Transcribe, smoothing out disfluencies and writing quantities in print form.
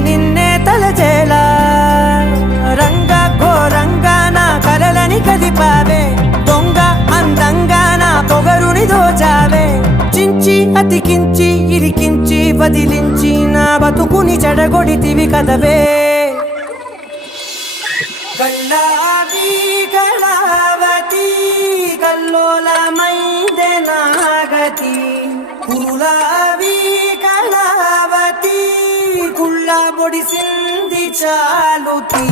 నిన్నే తలచేలా రంగ ఘోరంగా నా కలలని కదిపావే దొంగ అందంగా నా పొగరుని దోచావే చించి అతికించి ఇరికించి వదిలించి నా బతుకుని చెడగొడితివి కదవే కల్లావి కళావతి కల్లోలమైందే నాగతి కులావి కళావతి కుళ్ళ బొడిసింది చాలుతి